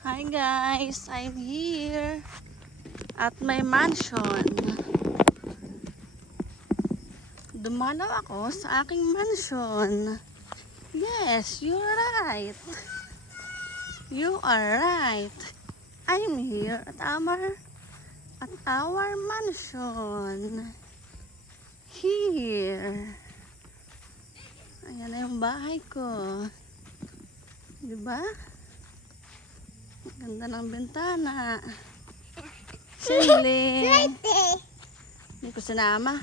Hi guys, I'm here at my mansion. Dumalaw ako sa aking mansion. Yes, you're right. You are right. I'm here at our at our mansion. Here. Ayan na yung bahay ko. Diba? Ang Ganda ng bintana. Siling. Hindi ko sinama.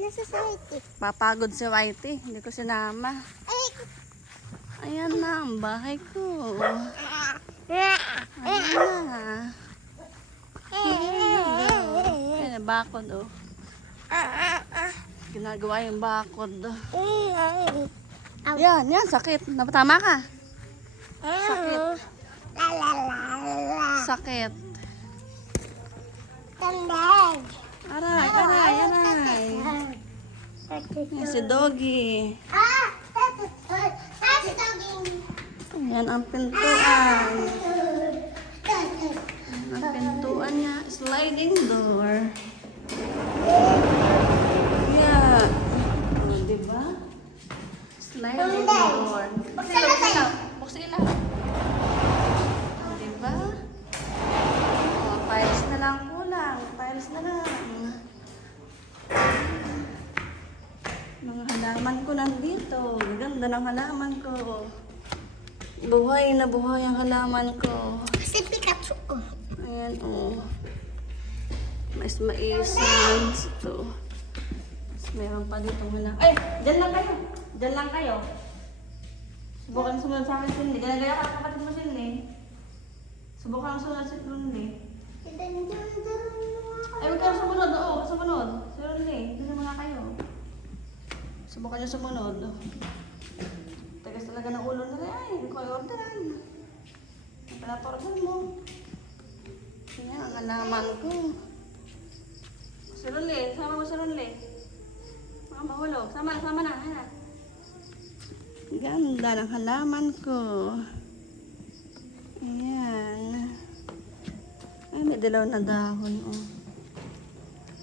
Nasa site. Papagod si Whitey. Hindi ko sinama. Ay! Ayan na ang bahay ko. Ayan na. Ayan na bakod oh. Ginagawa yung bakod. Yan, yan, sakit. Napatama ka. Sakit. Sakit. Tandang. Aray, aray, aray. Yan si Doggy. Ah! Ayan ang pintuan. Ang pintuan niya, sliding door. Yeah. O, diba? Sliding door. Buksin na, na. Buksin na. Halaman ko nandito. Ganda ng halaman ko. Buhay na buhay ang halaman ko. Kasi Pikachu ko. Ayan, oh. Mas maisan. Ito. Meron pa dito wala. Ay! Diyan lang kayo. Diyan lang kayo. Subukan sumunod sa akin, Cindy. Ganagaya ka kapatid mo, Cindy. Subukan sumunod si Cindy. Ay, huwag kayong sumunod. Oo, sumunod. Cindy, dito muna kayo. Subukan niyo sumunod. Tagas talaga ng ulo nila. Ay, hindi ko orderan. Mo. Yan, ang alaman ko. Ronle, sama mo Ronle. Mga mahulog. Sama, sama na. Ayan. Ganda ng halaman ko. Ayan. Ay, may dilaw na dahon. Oh.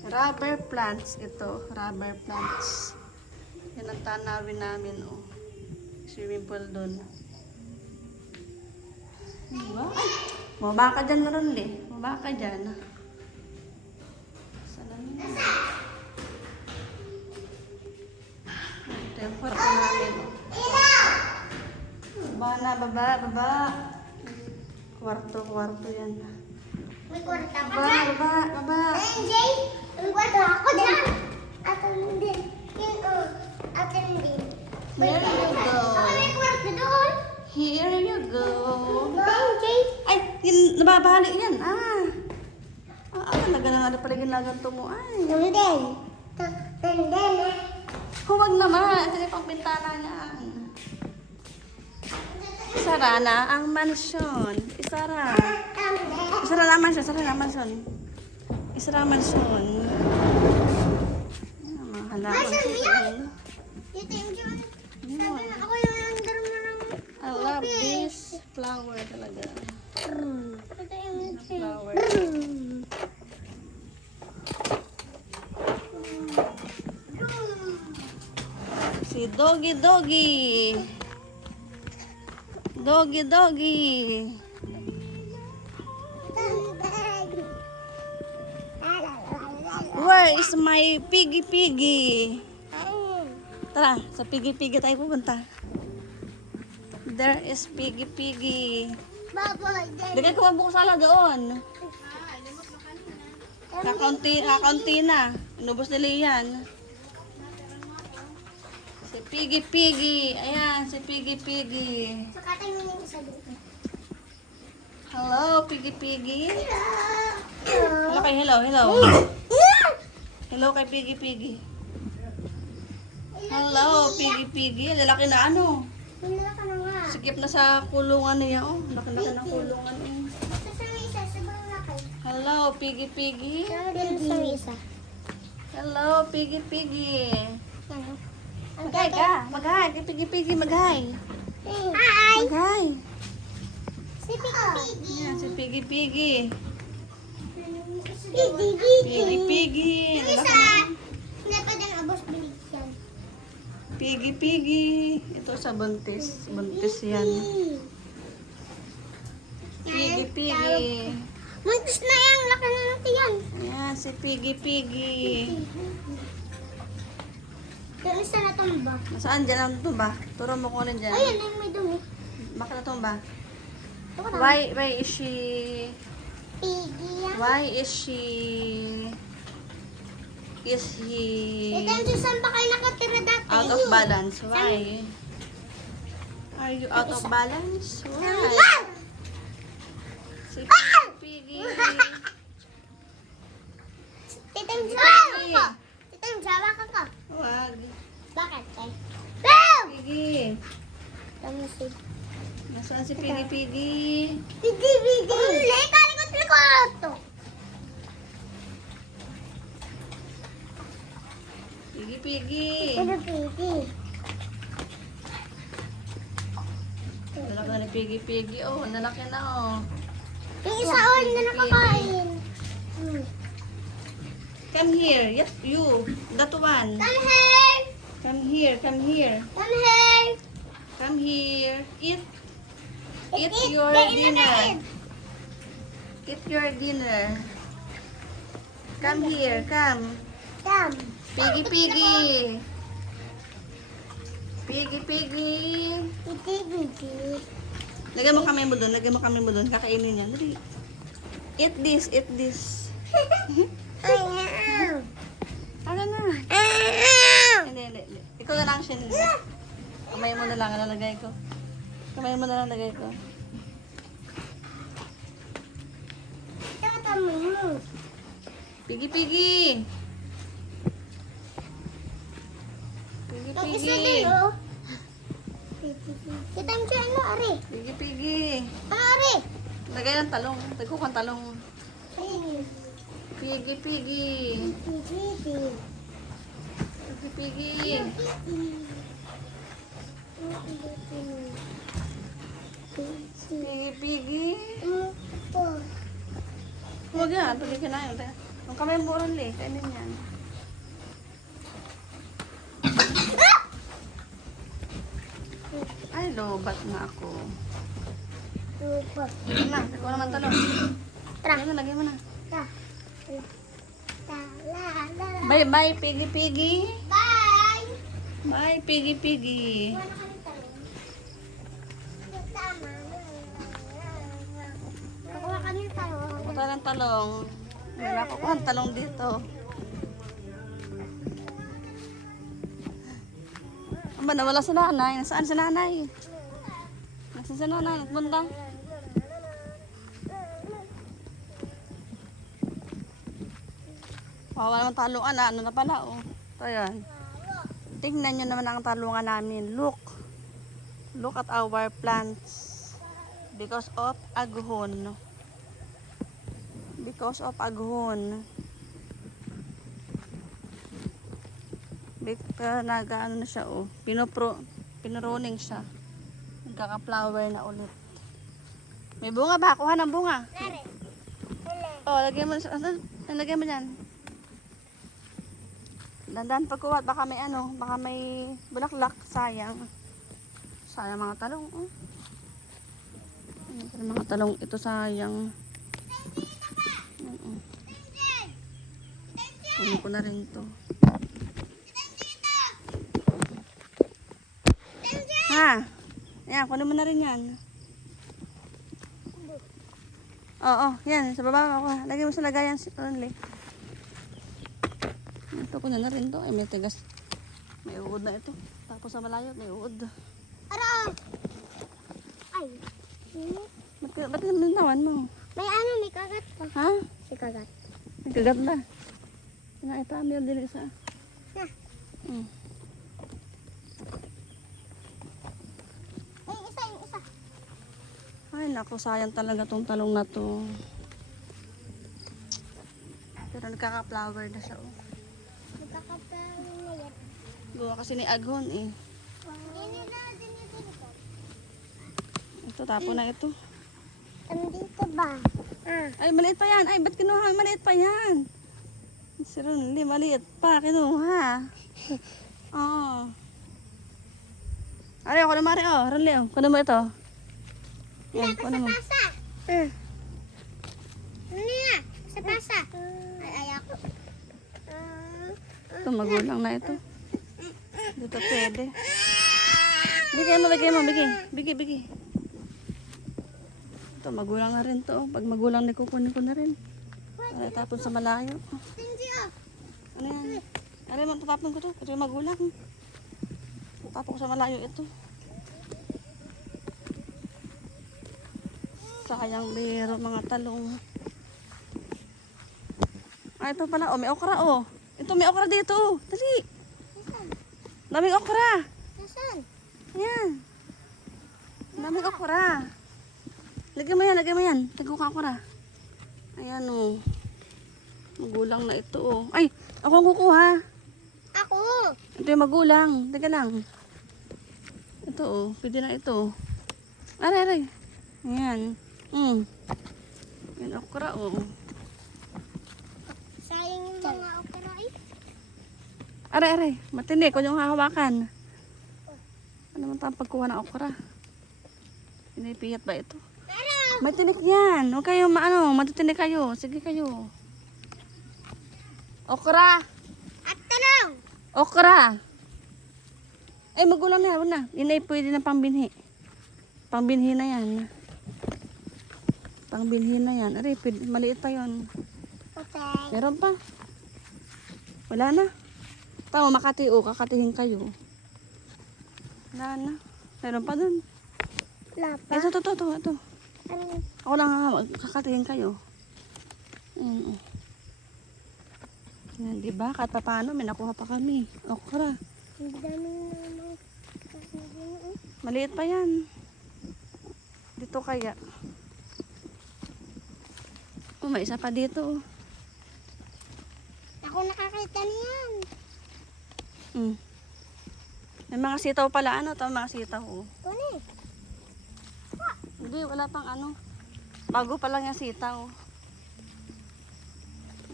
Rubber plants ito. Rubber plants. Yan ang tanawin namin. Oh. Swimming pool doon. Diba? Ay! Mababa ka dyan, Ronle. Mababa ka dyan. Saan na yun? Ito yung kwarto namin. oh. Baba na, baba, baba. Kwarto, kwarto yan. May kwarta pa Baba, baba, baba. Jay. May kwarta ako dyan. Atin din. Yun, oh. Atin din. There you go. Here you go. Ay, yun, nababali yan. Ah. Ah, ah talaga na nga pala ginaganto mo. Ay. Din. Then, then, eh. Huwag naman. Kasi pang bintana niyan. Isara na ang mansyon. Isara. Isara na ang mansyon. Isara na ang mansyon. Isara ang mansyon. Asan ko. yan? Ito yung dyan. Yun. Sabi na ako yung under mo ng... I love this flower talaga. Flower. Si Doggy Doggy. Doggy Doggy. Where is my piggy piggy? Tara, sa piggy piggy tayo pupunta. There is piggy piggy. Lagay ko ang buko sala doon. Kakaunti, kakaunti na. Inubos nila yan. Si Piggy Piggy. Ayan, si Piggy Piggy. Hello, Piggy Piggy. Hello kay hello, hello. Hello kay Piggy Piggy. Hello, Piggy Piggy. Lalaki na ano. Ka na nga. Sikip na sa kulungan niya, oh. Laki-laki ng kulungan, laki. Hello, Piggy Piggy. Hello, Piggy Piggy. Ano? Ang Maghay ka. Maghay. Kay Piggy Piggy, maghay. Hi! Maghay. Si Piggy pigi. Pigi, pigi. Yung isa, hindi pa din abos bilis yan. Pigi, pigi. Ito sa buntis. Buntis yan. Pigi, pigi. Muntis na yan, laki na natin yan. Ayan, si Pigi, pigi. Yung isa na tumba. Nasaan dyan ang tumba? Turo mo kung alin dyan. Ayun, yung may dumi. Bakit na tumba? Why, why is she... Pigi yan. Why is she... Is he... Ito yung saan pa kayo nakatira dati. Out of balance. Why? Are you out of balance? Why? Ah! Si Piggy. Tita yung jawa ka. Tita yung jawa ka ka. Wag. Bakit? Eh? Boom! Si... Nasaan si Piggy Piggy? Pigi, pigi. Uli, Piggy Piggy. Ano pigi? Nalaki na ni Piggy Piggy. Oh, nalaki na oh. Yung isa on na nakakain. Hmm. Come here. Yes, you. That one. Come here! Come here. Come here. Come here! Come here. Eat. Eat Eat, your dinner. Eat your dinner. Come here. Come. Come. Piggy Piggy. Piggy Piggy. Pigi. Lagay mo kamay mo doon. Lagay mo kamay mo doon. Kakainin yan. Dali. Eat this. Eat this. Ayaw. Ano na? Ayaw. Hindi, hindi, hindi. Ikaw na lang siya. Hindi. Kamay mo na lang. Nalagay ko. Kamay mo na lang lagay ko. Piggy Piggy. Piggy Yung isa Piggy. din, oh. Kita mo siya, ano, Ari? Piggy Piggy. Ano, Ari? Lagay ng talong. Tagko kang talong. Ayun. Piggy. Pigi, pigi. Piggy Piggy. Piggy Piggy. Huwag yan. Tuloy ka na yun. Ang kamay mo rin li. Kainin yan. Ay, lobat na ako. Ito na. Ikaw naman talong. Tara. Lagay mo, lagay mo na. Bye! Bye Piggy Piggy. Bye! Bye, Piggy Piggy. Nakuha kami ng talong. Punta ng talong. May nakukuha ang talong dito. Aba, nawala si nanay. Nasaan si nanay? Si nanay? Nagpunta? Oh, wala naman talungan. ah. Ano na pala, oh. Ito yan. Tingnan nyo naman ang talungan namin. Look. Look at our plants. Because of aghon. Because of aghon. Because nag ano na siya oh. Pinopro, pinuruning siya. Nagkaka-flower na ulit. May bunga ba? Kuha ng bunga. Oh, lagyan mo sa? Ano lagyan mo diyan? Dandan pagkuha, baka may ano, baka may bulaklak, sayang. Sayang mga talong, oh. Ano mga talong, ito sayang. Oo. Ano ko na rin to. Ha? Yan, kunin mo na rin yan. Oo, yan, sa baba ako. Lagay mo sa lagayan si Only. Ito ko na na rin to. Ay, may tigas. May uod na ito. Tapos sa malayo, may uod. Ara! Ay. Ba't, ba't naman mo? May ano, may kagat pa. Ha? May kagat. Nagkagat na. Nga ito, may dili sa... Na. Hmm. Ay, isa, yung isa. Ay, naku, sayang talaga tong talong na to. Pero nagkaka-flower na siya, oh. Magkakapang na yan. Gawa kasi ni Aghon, eh. Ito. Tapo na ito. Ano dito ba? Ah. Ay, maliit pa yan. Ay, ba't kinuha? Maliit pa yan. Si Ronly, maliit pa. Kinuha. Oo. Ari, ako na mari. Oh, Ronly, oh. Kuno mo ito. Yan, kuno mo. Mm. Ano yan? Sa pasa. Ay, ayako. Ito, magulang na ito. Dito pwede. Bigay mo, bigay mo, bigay. Bigay, bigay. Ito, magulang na rin to. Pag magulang na kukunin ko na rin. Para tapon sa malayo. Ah. Ano yan? Ano yung tatapon ko to? Ito yung magulang. Tatapon ko sa malayo ito. Sayang biro mga talong. Ah, ito pala. Oh, may okra oh. Ito may okra dito. oh. Dali. Daming okra. Nasaan? Ayan. Daming okra. Lagyan mo yan, lagyan mo yan. Tago ka okra. Ayan oh. Magulang na ito oh. Ay, ako ang kukuha. Ako. Ito yung magulang. Teka lang. Ito oh. Pwede na ito. Aray, aray. Ayan. Mm. Yan okra oh. Sayang yung mga okra eh. Aray, aray. Matindi. Kung yung hahawakan. Ano man tayong pagkuha ng okra? Pinipiyat ba ito? Pero, May tinik yan. Huwag kayo maano. Matitinik kayo. Sige kayo. Okra. at talong. Okra. Eh, magulang na yan. Huwag na. Yun ay pwede na pangbinhi. Pangbinhi na yan. Pangbinhi na yan. Aray, maliit pa yon. Okay. Meron pa. Wala na. Tama, makati o. Kakatihin kayo. Wala na. Meron pa dun. Lapa. Ito, ito, ito, ito. ito. Ano? Ako lang nga, kakatihin kayo. Ayan, oh. Yan, di ba? Kahit pa paano, may nakuha pa kami. Okra. Ang naman. Maliit pa yan. Dito kaya. Oh, may isa pa dito. Ako nakakita niyan. Mm. May mga sitaw pala. Ano to mga sitaw? Oh. Kuni. Hindi, wala pang ano. Bago pa lang yung sitaw.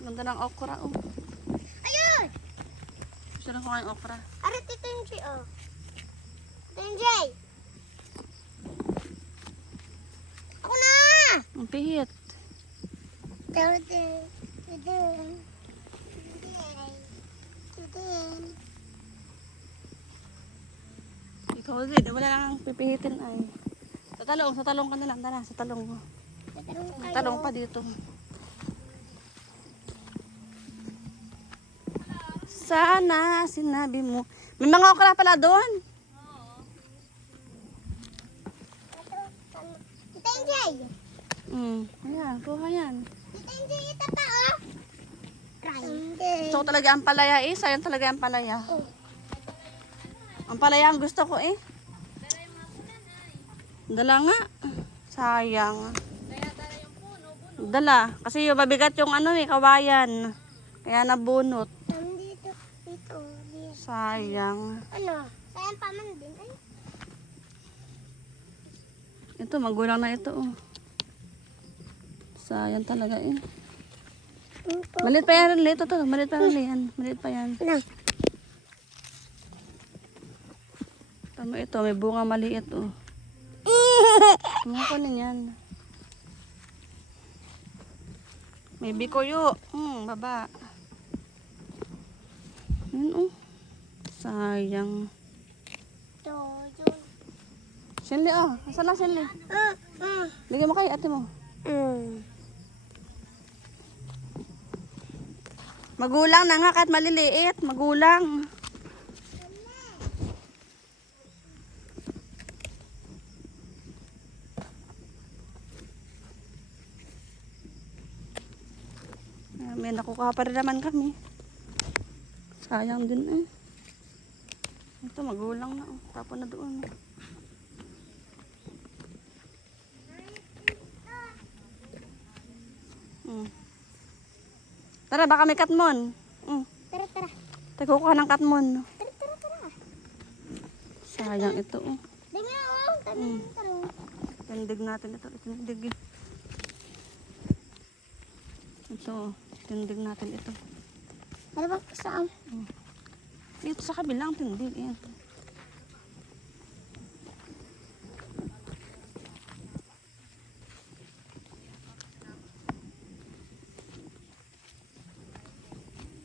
Ganda ng okra. Oh. Ayun! Gusto na ko nga yung okra. Ari, Tito MJ, oh. Tito MJ! Ako na! Ang pihit. Tito. Tito. Tito. Ikaw din. Wala lang pipihitin ay. Sa talong, sa talong ka na lang. Tara, sa talong. Tatanong May kayo. talong pa dito. Sana sinabi mo. May mga okra pala doon. Tito MJ! Mm. Ayan, kuha yan. MJ, ito pa, oh. Try. Gusto ko talaga ang palaya eh. Sayang talaga ang palaya. Oh. Ang palaya ang gusto ko eh. Dala nga. Sayang. Dala. Kasi yung mabigat yung ano eh, kawayan. Kaya nabunot. Um, dito, dito, dito. Sayang. Ano? Sayang pa man din. Ay, Ito, magulang na ito oh. Sayang talaga eh. Malit pa yan, Ito to. Malit pa yan. Malit pa yan. Tama ito, may bunga maliit oh. Mga kunin yan. May bikoyo. Hmm, baba. Yan oh. Sayang. Yun. Shinli oh. Nasaan na Shinli? Ah, ah. Bigyan mo kay ate mo. Mm. Magulang na nga kahit maliliit. Magulang. Ah, May nakukuha pa rin naman kami. Sayang din eh. Ito magulang na. oh. Tapon na doon. Hmm. Tara, baka may katmon. Hmm. Tara, tara. Tago ka ng katmon. Tara, tara, tara. Sayang ito. Oh. Dami na, oh. Dami Mm. Tindig natin ito. Tindig. Ito, tindig natin ito. Ano ba saan? Dito sa kabilang tindig. Yan.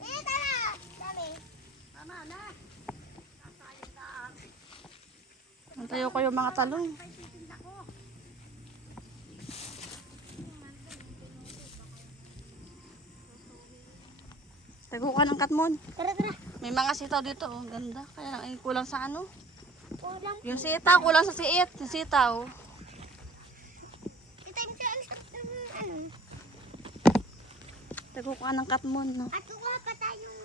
Eh, tara! Dami. Antayo ko yung mga talong. Tago ka ng katmon. Tara, tara. May mga sitaw dito. Oh. Ganda. Kaya lang kulang sa ano. Kulang. Yung sitaw, kulang sa siit. Yung sitaw. Ito yung ano. Tago ka ng katmon. No? At kuha pa tayong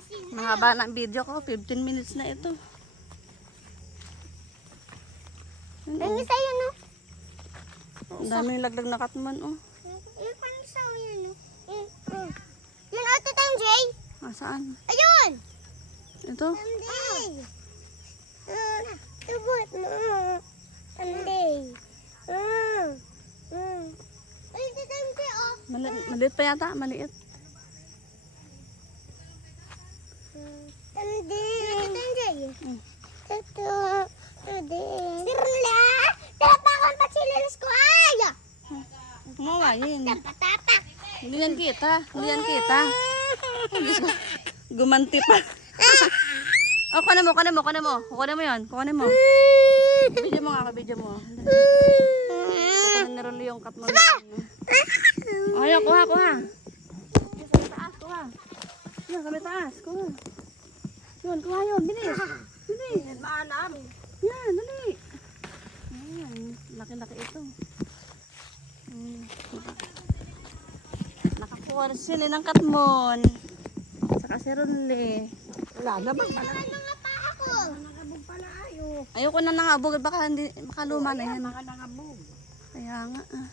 asin. Mahaba na ang video ko. 15 minutes na ito. Yun, Ang isa yun, no? Ang daming laglag na katmon. Oh. Yung pang isa yun, no? Yun, ate tayong Jay. Ah, saan? Ayun! Ito? Sunday. Ah, tubot mo. Sunday. Ah. Mm. Ay, ito tayong Jay, oh. Mali maliit pa yata. Maliit. Sunday. Ito tayong Jay. Mm. Ito. Sunday. Sirla! Tapakan pa chililis ko, ay! Mawayin. Tapak. Hindi yan kita. Hindi yan kita. Gumanti pa. oh, kunin mo, kunin mo, kunin mo. Kunin mo yun. Kunin mo. Video mo nga, video mo. Kukunin ni Rolly yung cut mo. Oh, ayun, kuha, kuha. Sa taas, kuha. Yan, sa may taas, kuha. Yun, kuha yun. Bilis. Bilis. Maalam. Yan, dali. Ayan, laki-laki ito. Hmm. Sila ng katmon. Saka si Rolly. Wala naman. Mga pa ako. Ayoko na nangabog. Baka, hindi, baka luma na yan. Kaya nga. ah.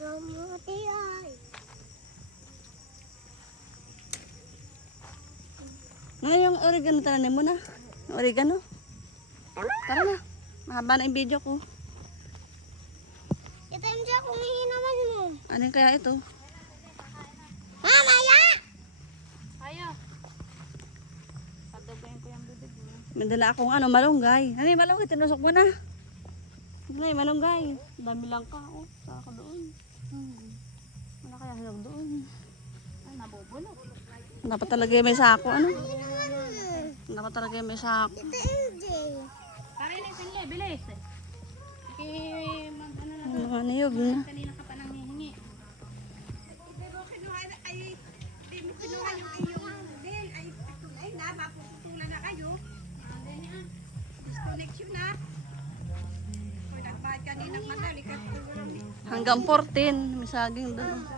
Gamuti ay. Ngayon yung oregano tananim mo na. Oregano. Tara na. Mahaba na yung video ko. Ito yung siya kung hihinaman mo. Ano yung kaya ito? Mamaya! Ayo. Padabayin ko yung bibig mo. May dala akong ano, malunggay. Ano yung malunggay? Tinusok mo na. Ano yung malunggay? Dami lang ka. Oh, sa ako doon. Hmm. Wala kaya hinog doon. Ay, nabubulok. Dapat talaga yung may sako. Ano? Dapat talaga yung may sako. Ito yung Karin na itin bilis. Kaya mag ano na, Yung mga niyog na. kanina ka pa nang hihingi. Hanggang 14. May saging doon.